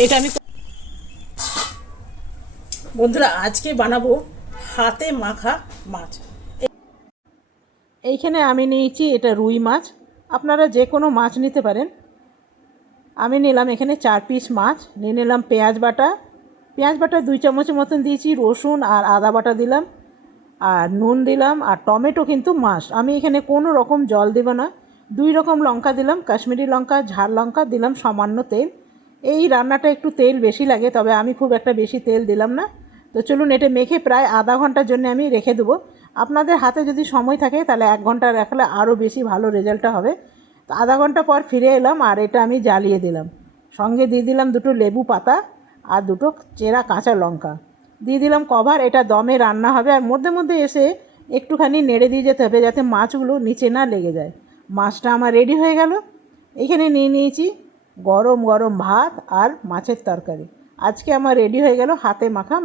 এটা আমি বন্ধুরা আজকে বানাবো হাতে মাখা মাছ। এইখানে আমি নিয়েছি এটা রুই মাছ, আপনারা যে কোনো মাছ নিতে পারেন। আমি নিলাম এখানে 4 পিস মাছ, নিয়ে নিলাম পেঁয়াজ বাটা 2 চামচের মতন দিয়েছি, রসুন আর আদা বাটা দিলাম, আর নুন দিলাম, আর টমেটো কিন্তু মাছ। আমি এখানে কোনো রকম জল দেব না। 2 রকম লঙ্কা দিলাম, কাশ্মীরি লঙ্কা, ঝাল লঙ্কা দিলাম, সামান্য তেল। এই রান্নাটা একটু তেল বেশি লাগে, তবে আমি খুব একটা বেশি তেল দিলাম না। তো চলুন এটা মেখে প্রায় আধা ঘন্টার জন্য আমি রেখে দেবো। আপনাদের হাতে যদি সময় থাকে তাহলে 1 ঘন্টা রাখলে আরও বেশি ভালো রেজাল্টটা হবে। তো আধা ঘন্টা পর ফিরে এলাম, আর এটা আমি জ্বালিয়ে দিলাম। সঙ্গে দিয়ে দিলাম 2টো লেবু পাতা আর 2টো চেরা কাঁচা লঙ্কা। দিয়ে দিলাম কভার, এটা দমে রান্না হবে। আর মধ্যে মধ্যে এসে একটুখানি নেড়ে দিয়ে যেতে হবে যাতে মাছগুলো নিচে না লেগে যায়। মাছটা আমার রেডি হয়ে গেল। এখানে নিয়ে নিয়েছি গরম গরম ভাত আর মাছের তরকারি। আজকে আমার রেডি হয়ে গেল হাতে মাখা